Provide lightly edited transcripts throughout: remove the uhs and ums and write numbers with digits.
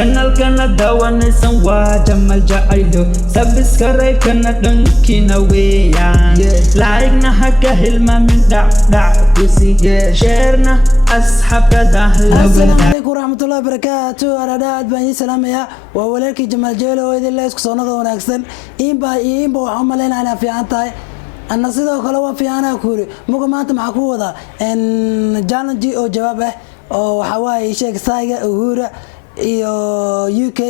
channel kana dawanaysan waa Jamal Jacaylo subscribe kana dhankina weeyaan like na haka hilmaamin dhac kusi share na asxaabtada Assalamu alaykum warahmatullahi wabarakatuh aradaad baan salaamaya waa walaalkii Jamal Jacaylo oo idin la isku soo noqdo wanaagsan inba waxaan maleynayaa fiican tahay أنا سيدا وكلا وفيانا كوري مو ما أنت معكوا ذا إن جالنجي أو جوابه أو حواي شيء سايقة أهورا UK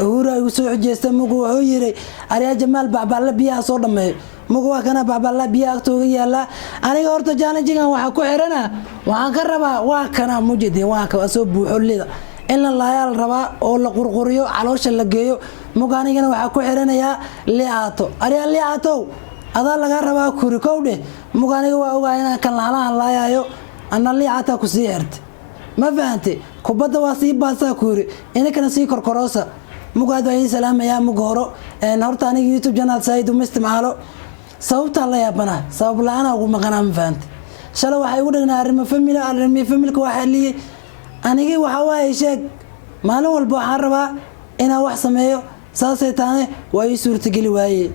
أهورا يسوع جيست مو هو يري أريا جمال بعبالله بيا صورة ما مو كنا بعبالله بيا توجي يلا أنا قررت جالنجي أنا وحكوا حرنا وعنكربا وكنا موجودين وك أسوب حلي ذا إن الله يا الربا أو القرقريو علوش اللجيو مو كاني كنا وحكوا حرنا يا لياتو أريا لياتو هذا لقى ربا كوري كودي مقاني وأوغاينا كان لعناها الله يايو أنا اللي عاتا كسيرت ما فهمتي كوبادا واسيب باسا كوري إني كان سي كركروسا مقادو أي سلام يا مقهرو نهارتاني يوتيوب جانال سايد ومستمعالو صوبت الله يا بنا صوب لعناها ومقانا ما فهمتي شالو waxay ugu dhagnaa arimo familka waxa lii anigi waxa way sheeg maalin walba waxaan rabaa inaan wax sameeyo saasay taane way suurta gali waayay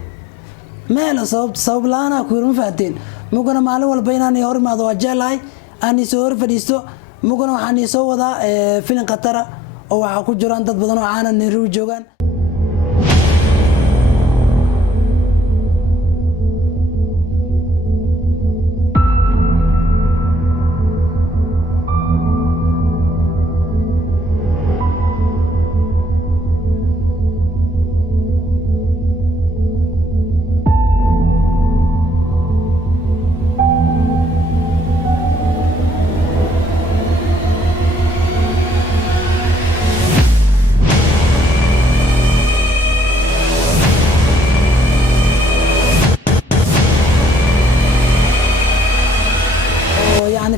ماله صوب لانا كورم فاتين ممكن معلوم والبينان يهور ما ذو جلاي أني سهور فريستو ممكن وحني سو ذا فيلم قطرة أو حكوا جران تبضنا عنا نروي جوجان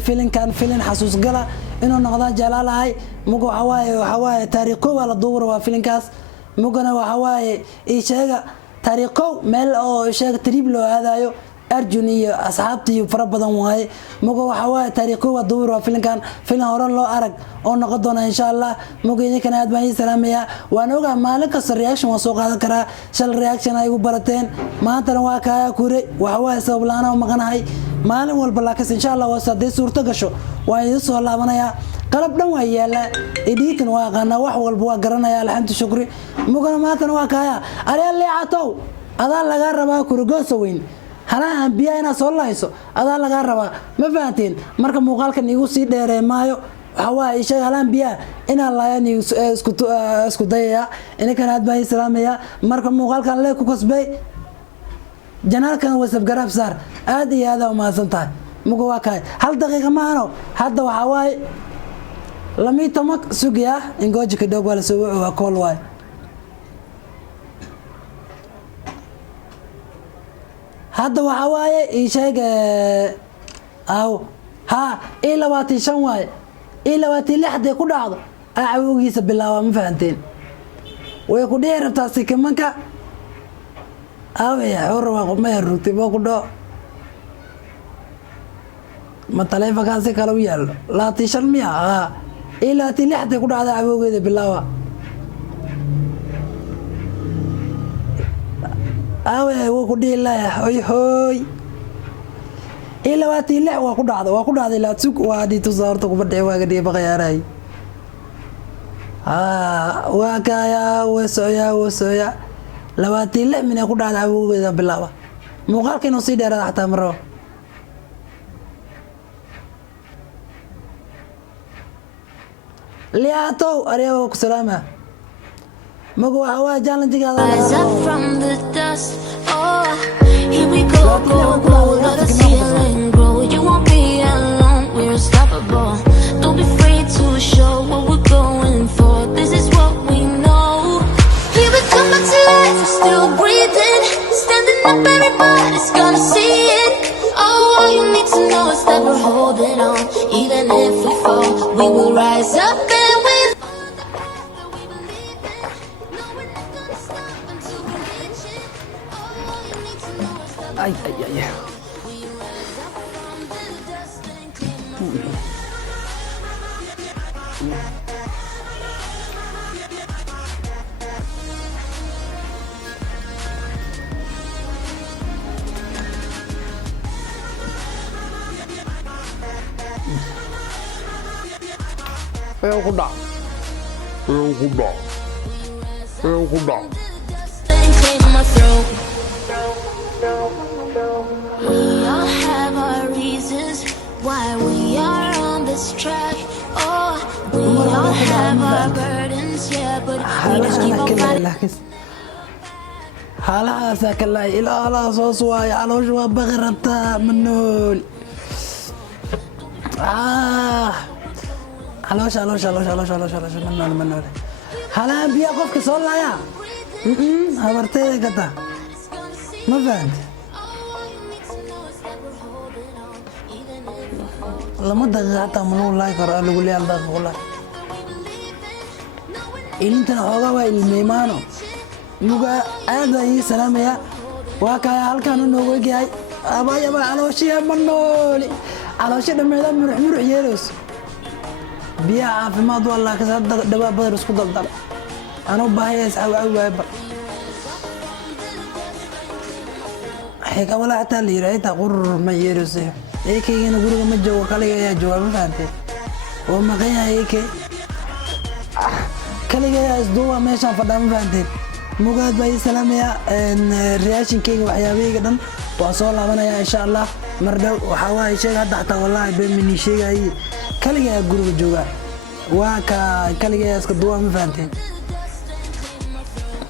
فيلم كان فيلم حسوس قلا إنه نقدر جلال هاي مجو حواي تاريخه ولا دور وفيلم كاس مجونا وحواي إيشاء تاريخه مل أو إيشاء تريبلو هذا يو أرجوني أصحابتي وفربضن وهاي مجو حواي تاريخه ودور وفيلم كان فيلم هورن لو أرق أو نقدرنا إن شاء الله مجو يجيك نهاد بهي سلامية وأنا مالك الرياكشن وسوق هذا كرا شل الرياكشن هاي وبرتين ما تنوع كايا كوري وحواي سوبلانا ومكان هاي maalin walba laakiin insha Allah waa saday suurta gasho waa idin soo laabanaya qalab dhan waa yeela ediikan waa qana wax walba waa garanaya alxamdu shukri mugana maatan waa kaaya ariya leecato adaa laga rabaa kurigooso weyn hana biya ina soo laayso adaa laga rabaa ma fahanteen marka muuqaalkan igu sii dheereemaayo waxa ay shaqalaan biya ina laayeen isku dayaya ina kan aad baa islaamaya marka muuqaalkan lee ku kasbay جنال كان وسب قراب صار هذه هذا وما سنتها مقواكاي هل دقيقة ما أنا هذا وحواي لم يتمك سوقيا إن جوجك دوب ولا سوى وكل واي هذا وحواي يشيك أو ها إلا واتي شنواي إلا واتي لحد يكون هذا أعوجي سب الله وما فهمتين ويكون يعرف تاسك منك أوه حور ما يروتي بقوله ما تلاقي فكاسي كلامي لا تيشان ميا إلا تلي حتى يكون هذا أبوه كده بالله أوه هو كده لا هوي إلا واتيلي وكده هذا لا تسوق وادي تزار تقبل وادي بغيره وكايا وسويا لواتي لا من يقول على أبوه إذا بالله مقال كي نصيد هذا حتى مرة لياتو أريوك سلامة مقوى هوا جالن تيجا from the dust oh here we go let the ceiling grow you won't be alone we're unstoppable don't be afraid to show what we're going for this is what we know here we come back to life we're still breathing standing up everybody's gonna see it oh all you need to know is that we're holding on even if we fall we will rise up and we ay We all have our reasons why we are on this track. Oh, we all have our burdens, yeah, but we just keep on fighting. حالها ساكلا إلى على صوص واي على وجه بغرتا منول علوش منول حالا بيا قفك صلى يا هبرتي كتا ما فهمت لما دغاتا منول لايك قال له لي الله والله انت هوغا waa ilmeemaano nuga aad ay salaamaya waa ka halkan uu noogu yahay abayaba calooshiya manooli calooshiya dhameeda murux yeelos biya caafimaad wallahi ka daba badar isku daldal ana baahiya iscaawayba xiga wala ata liirayta qurr ma yeelos eekayna guriga ma joogo kaliya ayaa jawaab faantay oo maqayaa eeke kaliya isduwa meesha fadhan faantay mugaad bay salaamaya reaction-keyga waxyaabahayga dhan waa soo laabanaya insha Allah mar dhow waxa waay sheeg hadda xataa wallahi beemini sheegay kaliya guriga jooga waa ka kaliya iska duwa ma fahanteen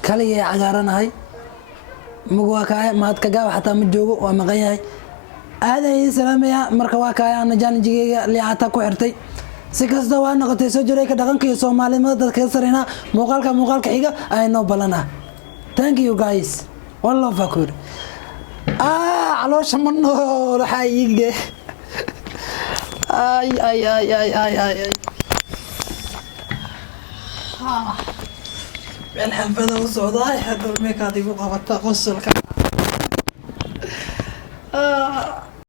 kaliya cagaaranahay mugwa kaay maad ka gaaw xataa ma joogo waa maqan yahay aaday salaamaya marka waa kaay aan janjigeyga liicata ku xirtay si kasta waa noqotay soo jiray ka dhaqanka iyo Soomaalida dadka sarina muuqaalka xiga ay noo balana thank you guys one love akur caloosha manno xayiga ay الحفظة والصعود هاي هذول ميكادي بقى قصة